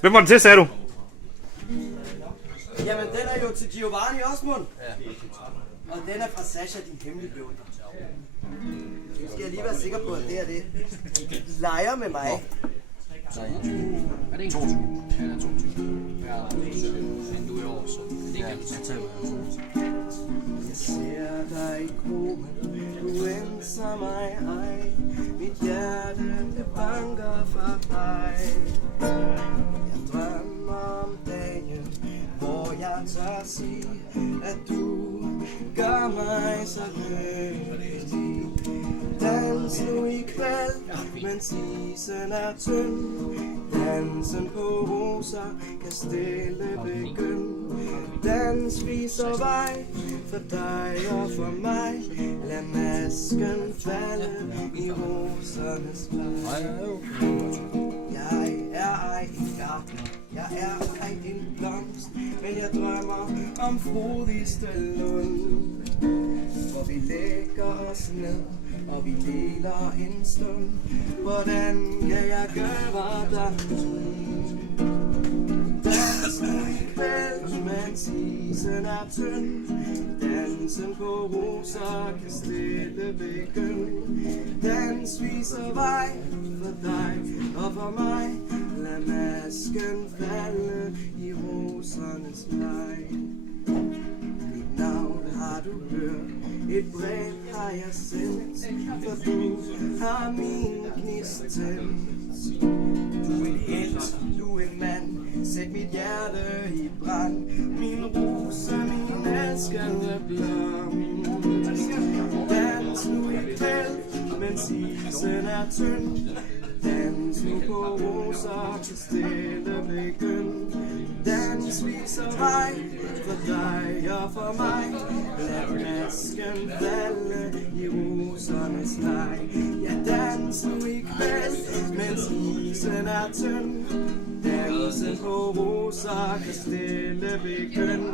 Hvem var den til, sagde du? Jamen, den er jo til Giovanni Osmond. Og den er fra Sasha, din hemmelige beundrer. Nu skal jeg lige være sikker på, at det er det. Leger med mig. Er det en 22? Ja, det er 22. Ja, du er i år, så det kan du tage med. Jeg ser dig i krogen, du enser mig ej. Mit hjerte, det banker for dig. Jeg drømmer om dagen, hvor jeg tør sige, at du gør mig så lykkelig. Dans nu i kvæld, mens isen er tynd. Dansen på roser kan stille begynde. Dans viser vej for dig og for mig. Lad masken falde i rosernes vej. Jeg er ej en gartner, jeg er ej en blomst, men jeg drømmer om frodigste lund, hvor vi lægger os ned og vi deler en stund. Hvordan kan jeg gøre dig? Dans nu i kvæld, mens isen er tynd. Dansen på roser kan stille begynde. Dans viser vej for dig og for mig. Lad masken falde i rosernes leg. Mit navn har du hørt, et brev har jeg sendt, for du har min gnist tændt. Du er en helt, du er en mand, sæt mit hjerte i brand. Min rose, min elskede blom. Dans nu i telt, mens isen er tynd. Dans nu på roser til stille begynde. Dans viser vej for dig og for mig. Lad masken falde i rosernes leg. Ja, dans nu i kvæld, mens isen er tynd. Dansen på roser kan stille begynde.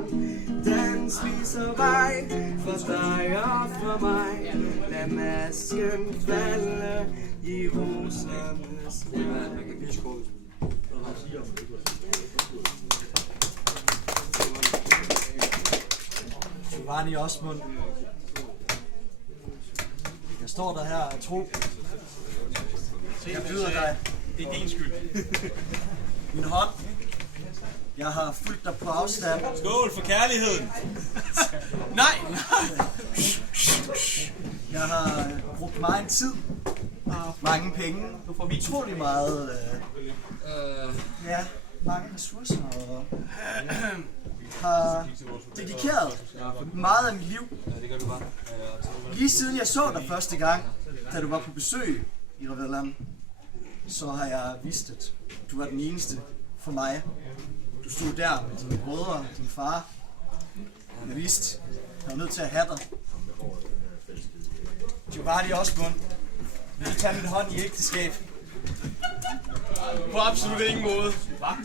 Dans viser vej for dig og for mig. Lad masken falde i rosernes leg. Giovanni Osmond. Jeg står der her og tro. Jeg byder dig. Det er din skyld. Min hånd. Jeg har fulgt dig på afstand. Skål for kærligheden. Nej! Jeg har brugt meget tid. Mange penge. Du får utrolig meget. Ja, mange ressourcer. Og har dedikeret meget af mit liv. Lige siden jeg så dig første gang, da du var på besøg i Reveland, så har jeg vidst, at du var den eneste for mig. Du stod der med dine brødre og din far. Jeg vidste, jeg var nødt til at have dig. Giovanni Osmond, vil du tage min hånd i ægteskab? På absolut ingen måde. Hvad?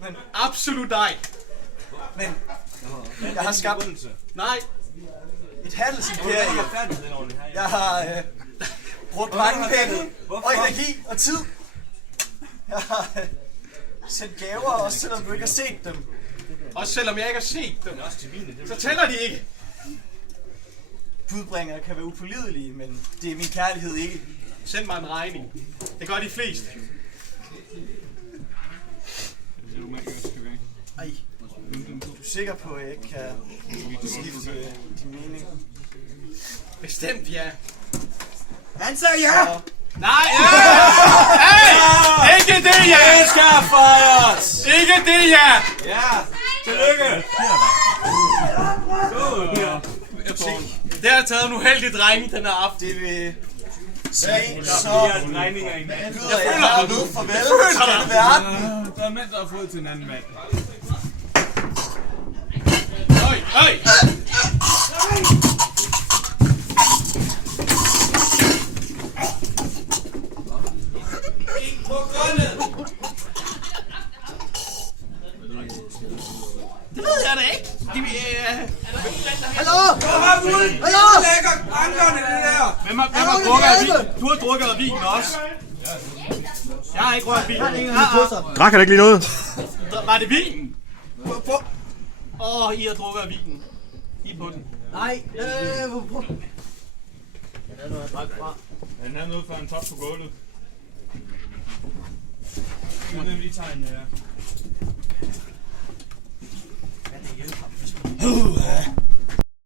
Men absolut nej. Men jeg har skabt Nej. et handelsimperium. Jeg har brugt mange penge og energi og tid. Jeg har sendt gaver, også selvom du ikke har set dem. Også selvom jeg ikke har set dem, så tæller de ikke. Budbringere kan være upålidelige, men det er min kærlighed ikke. Send mig en regning. Det gør de fleste. Ej, du er sikker på, at jeg ikke kan skifte din mening? Bestemt ja. Han sagde ja! Nej! Hey! Ikke det ja! Det skal fejres! Ikke det ja! Ja! Tillykke! Det har taget en uheldig drejning den her aften. Det vil sige, så byder jeg herved farvel til denne verden. Der er mænd, der har fået til en anden mand. Øj, øj! Ind på gulvet! Det ved jeg da ikke. Hallo! Hallo! Hvem har drukket af vin? Du har drukket af vin også. Jeg har ikke rørt bilen. Drak han ikke lige noget? Var det vinen? I har drukket af vinen. I på den. Nej, Den er noget for en top på gulvet. Nu er nemlig lige tegnene her.